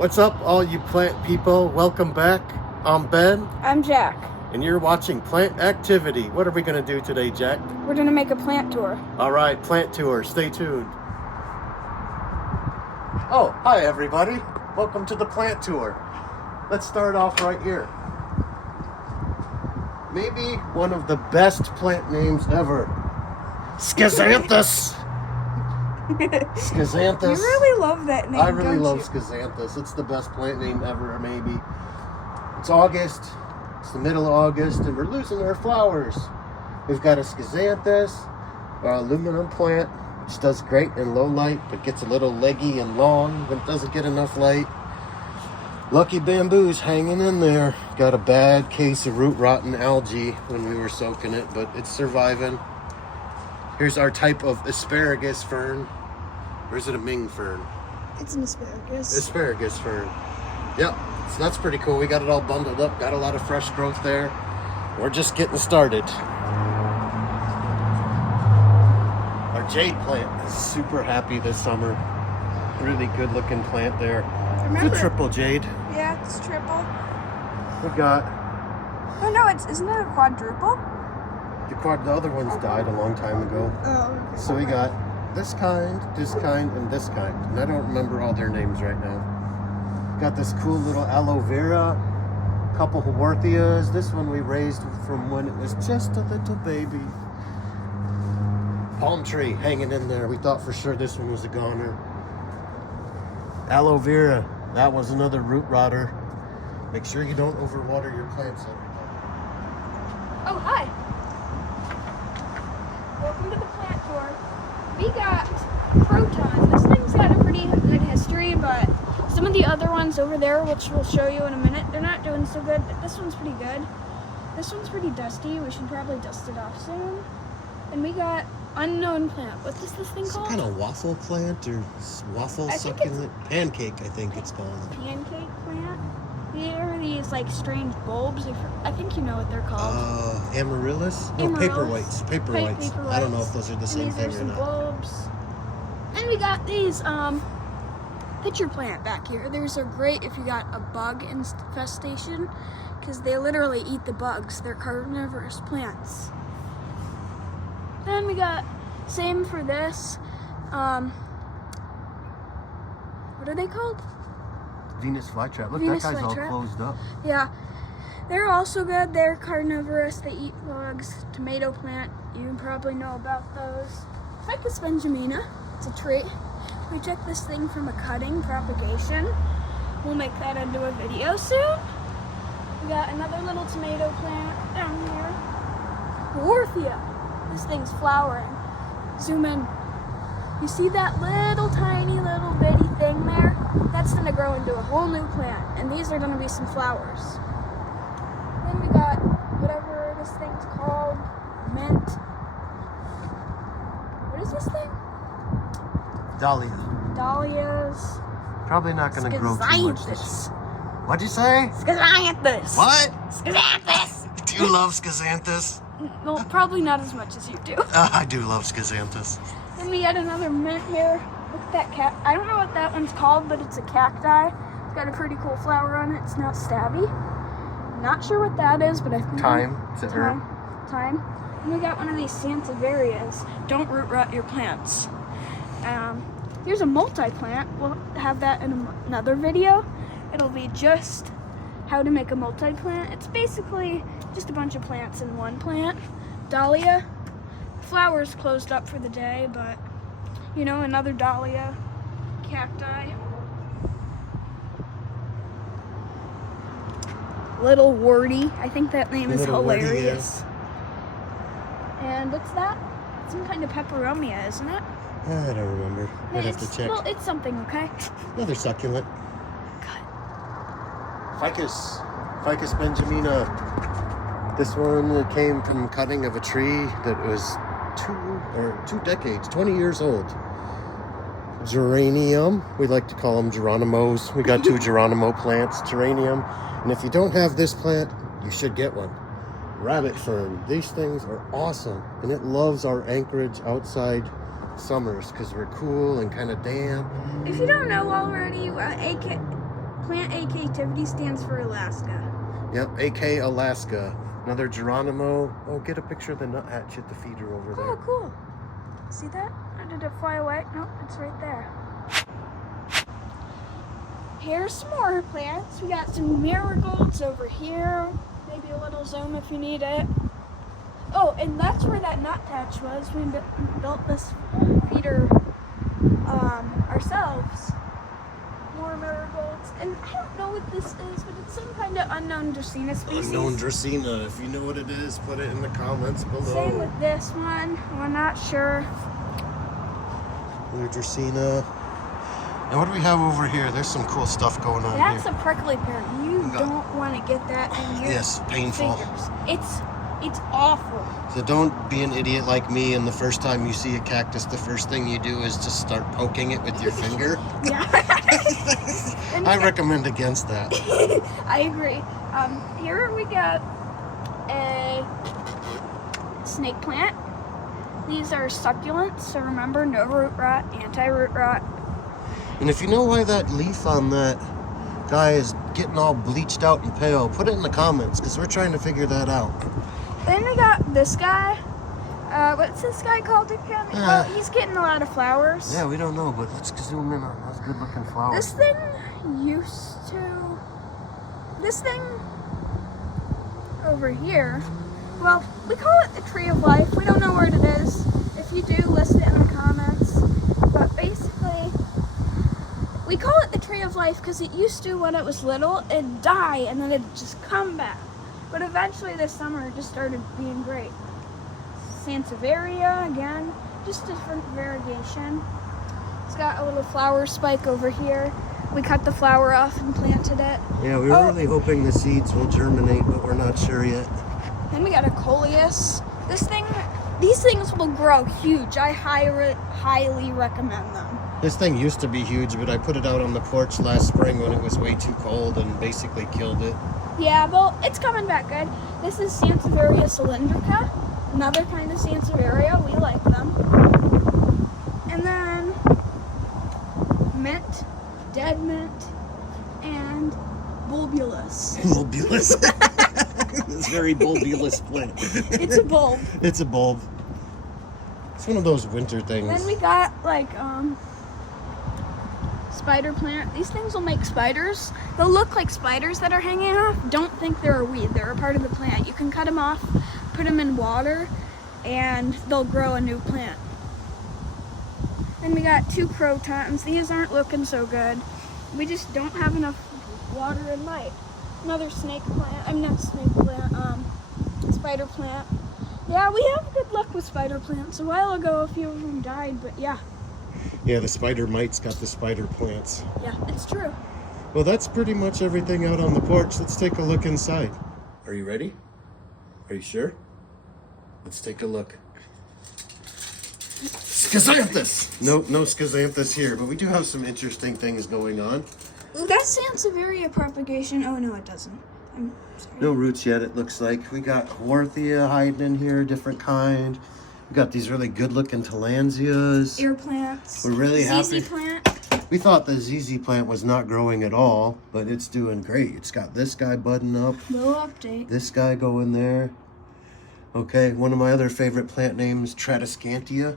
What's up, all you plant people? Welcome back. I'm Ben, I'm Jack. and you're watching Plant Activity. What are we going to do today, Jack? We're gonna make a plant tour. All right, Plant Tour. Stay tuned. Oh, hi, everybody. Welcome to the Plant Tour. Let's start off right here. Maybe one of the best plant names ever. Schizanthus. Schizanthus. You really love that name. I really don't love you? Schizanthus. It's the best plant name ever, maybe. It's August. It's the middle of August, and we're losing our flowers. We've got a Schizanthus, our aluminum plant, which does great in low light, but gets a little leggy and long when it doesn't get enough light. Lucky Bamboo's hanging in there. Got a bad case of root rot and algae when we were soaking it, but it's surviving. Here's our type of asparagus fern. Or is it a Ming fern? It's an asparagus. Asparagus fern. Yep, so that's pretty cool. We got it all bundled up, got a lot of fresh growth there. We're just getting started. Our jade plant is super happy this summer. Really good looking plant there. Remember? It's a triple jade. Yeah, it's triple. We got Oh no, isn't it a quadruple? the other ones died a long time ago. Oh. Okay. So we got this kind, and this kind. And I don't remember all their names right now. Got this cool little aloe vera, couple Haworthias. This one we raised from when it was just a little baby. Palm tree hanging in there. We thought for sure this one was a goner. Aloe vera, that was another root rotter. Make sure you don't overwater your plants. Oh, hi. Welcome to the plant tour. We got Proton. This thing's got a pretty good history, but some of the other ones over there, which we'll show you in a minute, they're not doing so good. This one's pretty good. This one's pretty dusty. We should probably dust it off soon. And we got Unknown Plant. What is this thing Some called? kind of waffle plant or waffle I think succulent pancake, I think it's called. Pancake plant. There are these like strange bulbs. I think you know what they're called. Amaryllis? No, Amaryllis. paper whites. I don't know if those are the same and these thing are or some not. bulbs. And we got these pitcher plant back here. These are great if you got a bug infestation, because they literally eat the bugs. They're carnivorous plants. Then we got same for this. What are they called? Venus flytrap. Look, Venus that guy's all flytrap. closed up. Yeah, they're also good. They're carnivorous. They eat bugs. Tomato plant, you probably know about those. Ficus benjamina, it's a tree. We took this thing from a cutting propagation. We'll make that into a video soon. We got another little tomato plant down here. Haworthia. This thing's flowering. Zoom in. You see that little tiny little bitty thing there? That's gonna grow into a whole new plant, and these are gonna be some flowers. Then we got whatever this thing's called, mint. What is this thing? Dahlia. Dahlias. Probably not going to grow too much this Schizanthus. year. What'd you say? Schizanthus. What? Schizanthus. Do you love Schizanthus? Well, probably not as much as you do. I do love Schizanthus. Then we got another mint here. Look at that cat. I don't know what that one's called, but it's a cacti. It's got a pretty cool flower on it. It's not stabby. Not sure what that is, but I think Thyme. It's a herb. Thyme. And we got one of these santiverias. Don't root rot your plants. Here's a multi-plant. We'll have that in another video. It'll be just how to make a multi-plant. It's basically just a bunch of plants in one plant. Dahlia. Flowers closed up for the day, but you know, another dahlia. Cacti. Little Wordy. I think that name is Little Wordy, hilarious. And what's that? Some kind of peperomia, isn't it? I don't remember. I'd have to check. Well, it's something, okay? Another succulent. God. Ficus benjamina. This one came from cutting of a tree that was 2 decades, 20 years old. Geranium. We like to call them Geronimos. We got 2 Geronimo plants, geranium. And if you don't have this plant, you should get one. Rabbit fern. These things are awesome. And it loves our anchorage outside summers because we're cool and kind of damp. If you don't know already, plant AK stands for Alaska. Yep, AK Alaska. Another Geronimo. Oh, get a picture of the nuthatch at the feeder over there. Oh, cool. See that? Or did it fly away? Nope, it's right there. Here's some more plants. We got some marigolds over here. Maybe a little zoom if you need it. Oh, and that's where that nuthatch was. We built this feeder ourselves. More marigolds. And I don't know what this is, but it's some kind of unknown Dracaena species. Unknown Dracaena. If you know what it is, put it in the comments below. Same with this one. We're not sure. Another Dracaena. And what do we have over here? There's some cool stuff going on That's here. a prickly pear. You don't want to get that in your Yes, painful. fingers. It's awful. So don't be an idiot like me, and the first time you see a cactus, the first thing you do is just start poking it with your finger. Yeah. I recommend against that. I agree. Here we got a snake plant. These are succulents, so remember, no root rot, anti-root rot. And if you know why that leaf on that guy is getting all bleached out and pale, put it in the comments, because we're trying to figure that out. Then we got this guy. What's this guy called again? Oh, he's getting a lot of flowers. Yeah, we don't know, but let's zoom in on those good-looking flowers. This thing used to... This thing over here, well, we call it the Tree of Life. We don't know where it is. If you do, list it in the comments. But basically, we call it the Tree of Life because it used to, when it was little, it'd die and then it'd just come back. But eventually this summer it just started being great. Sansevieria, again, just different variegation. It's got a little flower spike over here. We cut the flower off and planted it. Yeah, we were really hoping the seeds will germinate, but we're not sure yet. Then we got a coleus. These things will grow huge. I highly recommend them. This thing used to be huge, but I put it out on the porch last spring when it was way too cold and basically killed it. Yeah, well, it's coming back good. This is Sansevieria cylindrica, another kind of Sansevieria. We like them. And then mint, dead mint, and bulbulus. Bulbulus. It's a very bulbulous plant. It's a bulb. It's a bulb. It's one of those winter things. Then we got like spider plant. These things will make spiders. They'll look like spiders that are hanging off. Don't think they're a weed. They're a part of the plant. You can cut them off, put them in water, and they'll grow a new plant. Then we got two crotons. These aren't looking so good. We just don't have enough water and light. Another snake plant. I'm not snake plant. Spider plant. Yeah, we have good luck with spider plants. A while ago, a few of them died, but yeah. Yeah, the spider mites got the spider plants. Yeah, it's true. Well, that's pretty much everything out on the porch. Let's take a look inside. Are you ready? Are you sure? Let's take a look. Scaxanthus! No Scaxanthus here, but we do have some interesting things going on. That's Sansevieria propagation. Oh, no, it doesn't. I'm sorry. No roots yet, it looks like. We got Haworthia hiding in here, different kind. We got these really good-looking Tillandsias. Ear plants. We're really happy. ZZ plant. We thought the ZZ plant was not growing at all, but it's doing great. It's got this guy budding up. No update. This guy going there. Okay, one of my other favorite plant names, Tradescantia.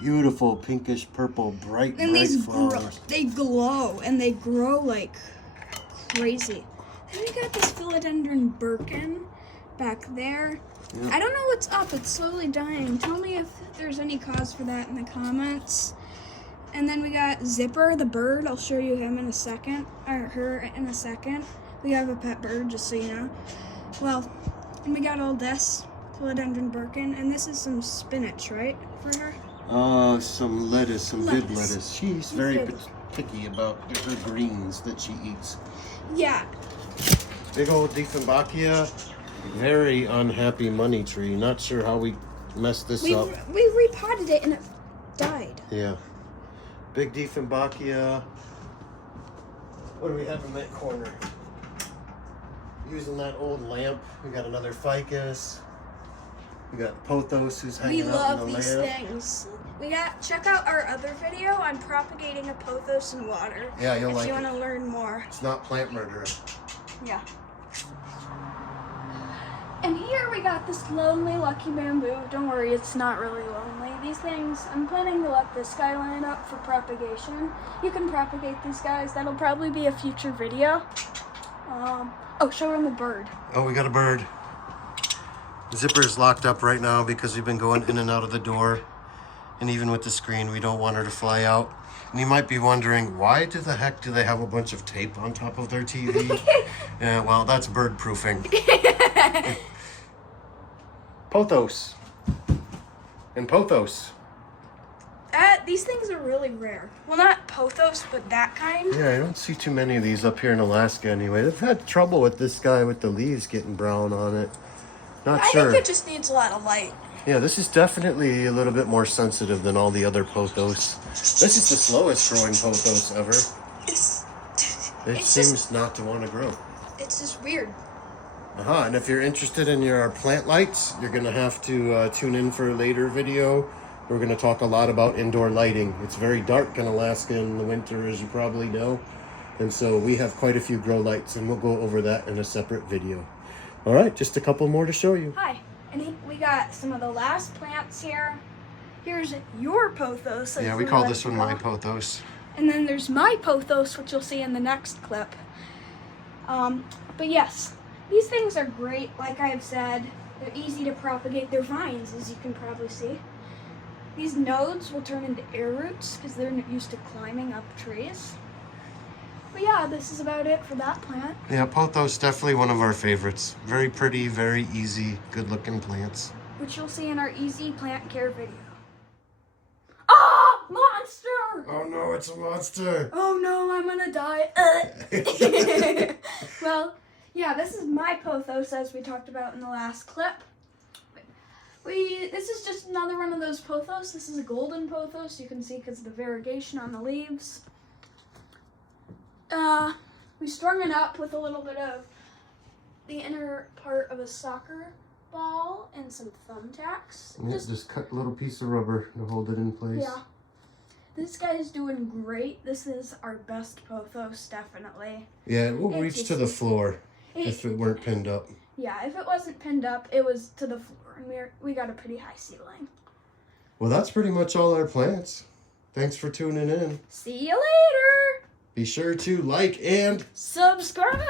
Beautiful pinkish purple, bright flowers. They glow and they grow like crazy. Then we got this philodendron Birkin back there. Yeah. I don't know what's up. It's slowly dying. Tell me if there's any cause for that in the comments. And then we got Zipper, the bird. I'll show you him in a second, or her in a second. We have a pet bird, just so you know. Well, and we got all this philodendron Birkin, and this is some spinach, right, for her? Some lettuce, some good lettuce. She's very picky about her greens that she eats. Yeah. Big old Dieffenbachia. Very unhappy money tree. Not sure how we messed this up. We repotted it and it died. Yeah. Big Dieffenbachia. What do we have in that corner? Using that old lamp. We got another ficus. We got Pothos who's hanging out in the lamp. We love these things. check out our other video on propagating a pothos in water. Yeah, you'll if like you it. want to learn more. It's not plant murder. Yeah. And here we got this lonely lucky bamboo. Don't worry, it's not really lonely. These things, I'm planning to let this guy line up for propagation. You can propagate these guys. That'll probably be a future video. Oh, show him the bird. Oh, we got a bird. The zipper is locked up right now because we've been going in and out of the door. And even with the screen, we don't want her to fly out. And you might be wondering, why the heck do they have a bunch of tape on top of their TV? Yeah, well, that's bird proofing. Pothos. And Pothos. These things are really rare. Well, not pothos, but that kind. Yeah, I don't see too many of these up here in Alaska anyway. They've had trouble with this guy with the leaves getting brown on it. Not I sure. think it just needs a lot of light. Yeah, this is definitely a little bit more sensitive than all the other pothos. This is the slowest growing pothos ever. It seems not to want to grow. It's just weird. And if you're interested in your plant lights, you're going to have to tune in for a later video. We're going to talk a lot about indoor lighting. It's very dark in Alaska in the winter, as you probably know. And so we have quite a few grow lights, and we'll go over that in a separate video. All right, just a couple more to show you. Hi, and we got some of the last plants here. Here's your pothos. Yeah, we call this one my pothos. And then there's my pothos, which you'll see in the next clip. But yes, these things are great. Like I've said, they're easy to propagate. They're vines, as you can probably see. These nodes will turn into air roots because they're used to climbing up trees. But yeah, this is about it for that plant. Yeah, pothos definitely one of our favorites. Very pretty, very easy, good-looking plants. Which you'll see in our easy plant care video. Ah, monster! Oh no, it's a monster. Oh no, I'm gonna die. Well, yeah, this is my pothos as we talked about in the last clip. This is just another one of those pothos. This is a golden pothos. You can see because of the variegation on the leaves. We strung it up with a little bit of the inner part of a soccer ball and some thumbtacks. Yeah, just cut a little piece of rubber to hold it in place. Yeah. This guy's doing great. This is our best pothos, definitely. Yeah, it will reach to the floor if it weren't pinned up. Yeah, if it wasn't pinned up, it was to the floor, and we got a pretty high ceiling. Well, that's pretty much all our plants. Thanks for tuning in. See you later! Be sure to like and Subscribe!